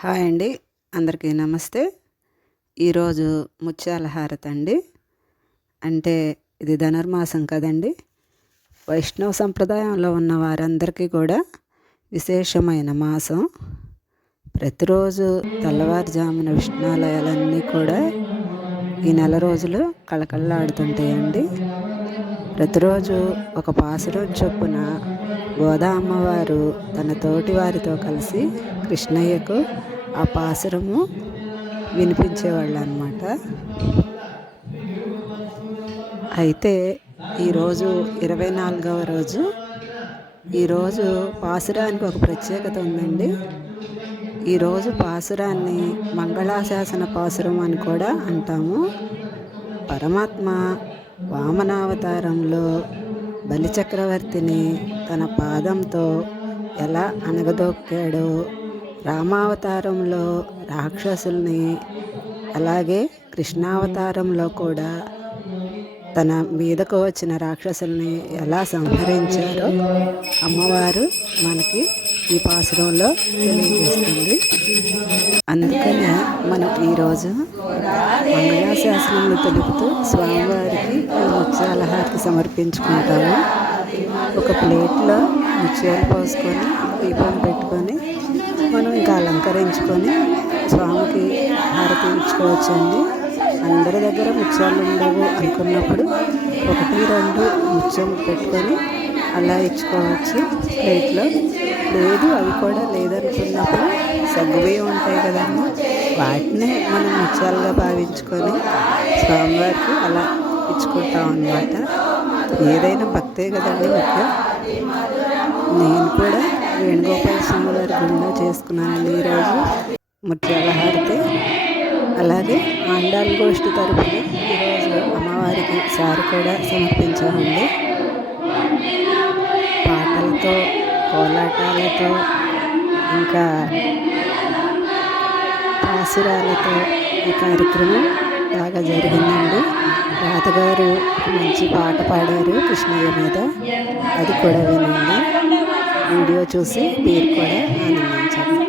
Hi అండి. అందరికీ నమస్తే. ఈరోజు ముత్యాల హారతి అండి. అంటే ఇది ధనుర్మాసం కదండి. వైష్ణవ సంప్రదాయంలో ఉన్న వారందరికీ కూడా విశేషమైన మాసం. ప్రతిరోజు తెల్లవారుజామున విష్ణాలయాలన్నీ కూడా ఈ నెల రోజులు కళకళలాడుతుంటాయండి. ప్రతిరోజు ఒక పాసరోజు చొప్పున గోదా అమ్మవారు తన తోటి వారితో కలిసి కృష్ణయ్యకు ఆ పాసురము వినిపించేవాళ్ళు అనమాట అయితే ఈరోజు ఇరవై నాలుగవ రోజు. ఈరోజు పాసురానికి ఒక ప్రత్యేకత ఉందండి. ఈరోజు పాసురాన్ని మంగళాశాసన పాసురం అని కూడా అంటాము. పరమాత్మ వామనావతారంలో బలిచక్రవర్తిని తన పాదంతో ఎలా అనగదొక్కాడో రామావతారంలో రాక్షసుల్ని అలాగే కృష్ణావతారంలో కూడా తన మీదకు వచ్చిన రాక్షసుల్ని ఎలా సంహరించారో అమ్మవారు మనకి ఈ పాసురంలో తెలియజేస్తుంది. అందుకనే మనం ఈరోజు మంగళాశాసనములు తెలుపుతూ స్వామివారికి ముత్యాల హారతి సమర్పించుకుంటాము. ఒక ప్లేట్లో ముత్యాలు పోసుకొని దీపం పెట్టుకొని మనం ఇంకా అలంకరించుకొని స్వామికి హారతి ఇచ్చుకోవచ్చండి. అందరి దగ్గర ముత్యాలు ఉండవు అనుకున్నప్పుడు ఒకటి రెండు ముత్యం పెట్టుకొని అలా ఇచ్చుకోవచ్చు ప్లేట్లో. లేదు అవి కూడా లేదనుకున్నప్పుడు సగ్గువే ఉంటాయి కదండి. వాటినే మనం ముత్యాలుగా భావించుకొని స్వామివారికి అలా ఇచ్చుకుంటాం అన్నమాట. ఏదైనా భక్తే కదండి ముఖ్యం. నేను కూడా వేణుగోపాల స్వామి వారి గుండా చేసుకున్నానండి ఈరోజు. ముత్యాల హారతి. అలాగే ఆండాల్ గోష్ఠి తరపున ఈరోజు అమ్మవారికి సారి కూడా సమర్పించామండి. కోలాటాలతో ఇంకా పాసురాలతో ఈ కార్యక్రమం బాగా జరిగిందండి. రాతగారు మంచి పాట పాడారు కృష్ణయ్య మీద. అది కూడా వినండి. వీడియో చూసి మీరు కూడా ఆనందించండి.